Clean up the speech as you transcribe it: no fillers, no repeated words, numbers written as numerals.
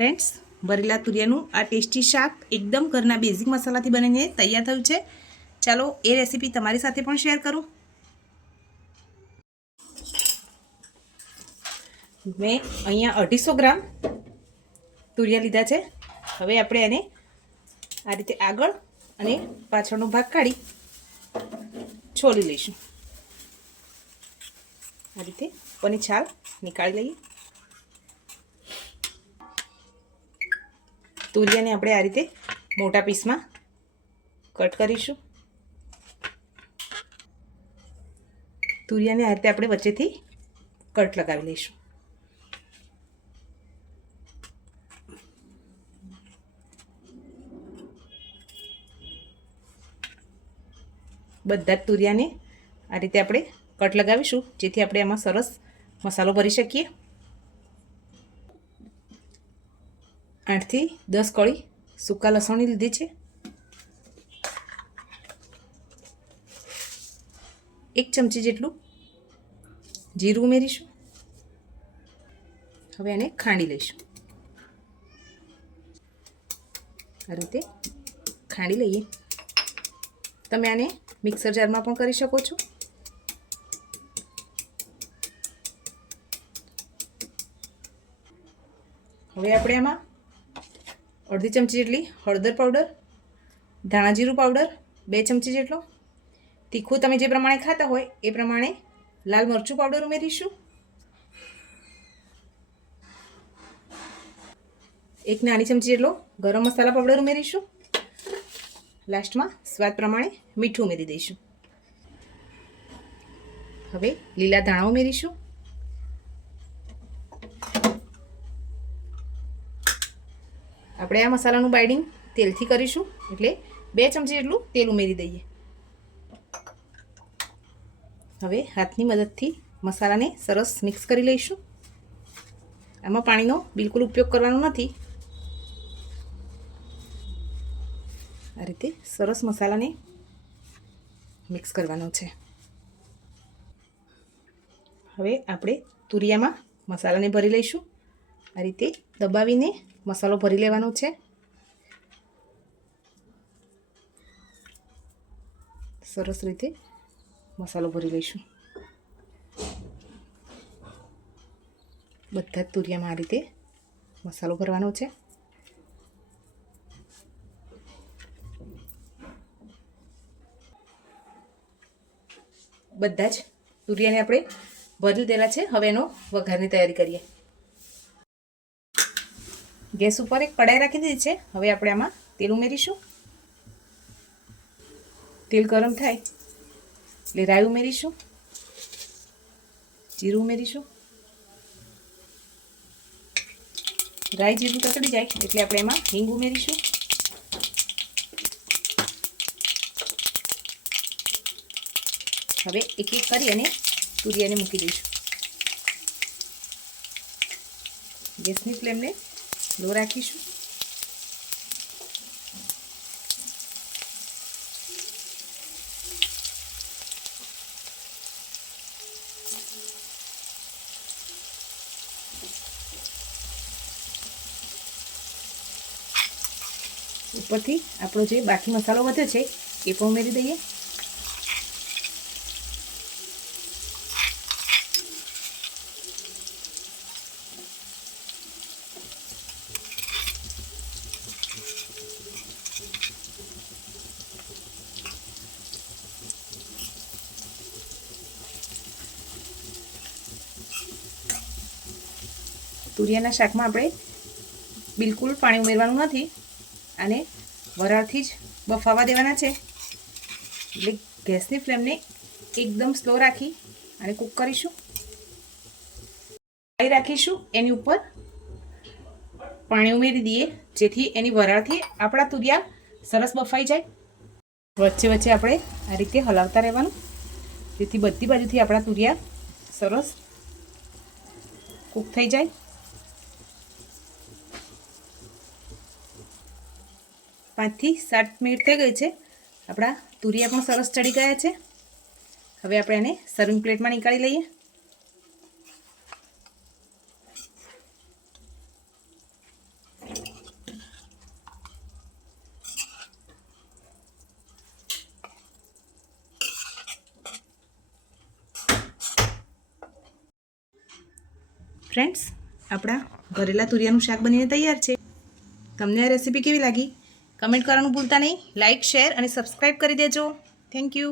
Friends भरेला तुरियाનું આ tasty શાક એકદમ ઘરના બેઝિક મસાલાથી બનીને તૈયાર થયું છે। ચાલો એ રેસીપી તમારી સાથે પણ શેર કરું। મેં અહીંયા 250 ગ્રામ तुरिया લીધા છે। હવે આપણે એને આ રીતે આગળ અને પાછળનો ભાગ કાઢી છોલી લઈશું। આ રીતે પની છાલ નીકાળી લઈએ। तुरिया ने આપણે આ રીતે મોટા પીસમાં કટ કરીશું। तुरिया ने આ રીતે આપણે વચ્ચેથી કટ લગાવી લઈશું। બધા જ तुरिया ने આ રીતે આપણે કટ લગાવીશું જેથી આપણે આમાં સરસ મસાલો ભરી શકીએ। 8 થી 10 કળી સૂકા લસણની લીધી છે। 1 ચમચી જેટલું જીરું ઉમેરીશું। હવે આને ખાંડી લઈશું। આ રીતે ખાંડી લઈએ। તમે આને મિક્સર જારમાં પણ કરી શકો છો। હવે આપણે આમાં अर्धी चमची जेटली हळदर पाउडर, धाणा जीरु पाउडर 2 चमची जेटलो, तीखું તમે જે પ્રમાણે ખાતા હોય એ પ્રમાણે લાલ મરચું પાવડર ઉમેરીશું। 1 નાની ચમચી જેટલો ગરમ મસાલા પાવડર ઉમેરીશું। લાસ્ટમાં સ્વાદ પ્રમાણે મીઠું ઉમેરી દઈશું। હવે લીલા ધાણા ઉમેરીશું। આપણે આ મસાલાનું બાઇડિંગ તેલથી કરીશું એટલે 2 ચમચી જેટલું તેલ ઉમેરી દઈએ। હવે હાથની મદદથી મસાલાને સરસ મિક્સ કરી લઈશું। આમાં પાણીનો બિલકુલ ઉપયોગ કરવાનો નથી। આ રીતે સરસ મસાલાને મિક્સ કરવાનો છે। હવે આપણે तुरियाમાં મસાલાને ભરી લઈશું। આ રીતે દબાવીને मसालो भरी लेवानो छे। सरस रीते मसालो भरी लईशुं। बधा तुरियामां आ रीते मसालो भरवानो छे। बधा ज तुरियाने आपणे भरी देला छे। हवे एनो वघारनी तैयारी करीए। गैस पर एक कढ़ाई राखी दीधी है। हवे आपणे आमां तेल उमेरीशुं। तेल गरम थाय એટલે રાઈ ઉમેરીશું, જીરું ઉમેરીશું। રાઈ જીરું તતડી જાય એટલે આપણે એમાં હિંગ ઉમેરીશું। હવે એક એક કરી અને तुरियाने મૂકી દઈશું। ગેસની ફ્લેમને लो राखीशुं। उपरथी आपणो जे बाकी मसालो वध्यो छे ए पण उमेरी दઈએ। तुरियाना शाकमां આપણે બિલકુલ પાણી ઉમેરવાનું નથી। આને વરાળથી જ બફાવા દેવાના છે। એટલે ગેસની ફ્લેમને એકદમ સ્લો રાખી અને કૂક કરીશું। કઢાઈ રાખીશું, એની ઉપર પાણી ઉમેરી દઈએ જેથી એની વરાળથી આપણા तुरिया સરસ બફાઈ જાય। વચ્ચે વચ્ચે આપણે આ રીતે હલાવતા રહેવાનું જેથી બધી બાજુથી આપણા तुरिया સરસ કૂક થઈ જાય। 5 થી 7 મિનિટ થઈ ગઈ છે। આપણા तुरिया પણ સરસ ચડી ગયા છે। હવે આપણે એને સર્વિંગ પ્લેટમાં નીકાળી લઈએ। ફ્રેન્ડ્સ, આપણા ભરેલા તુરિયાનું શાક બનીને તૈયાર છે. તમને આ રેસીપી કેવી લાગી કમેન્ટ કરવાનું ભૂલતા નહીં. લાઇક, શેર અને સબસ્ક્રાઈબ કરી દેજો. Thank you.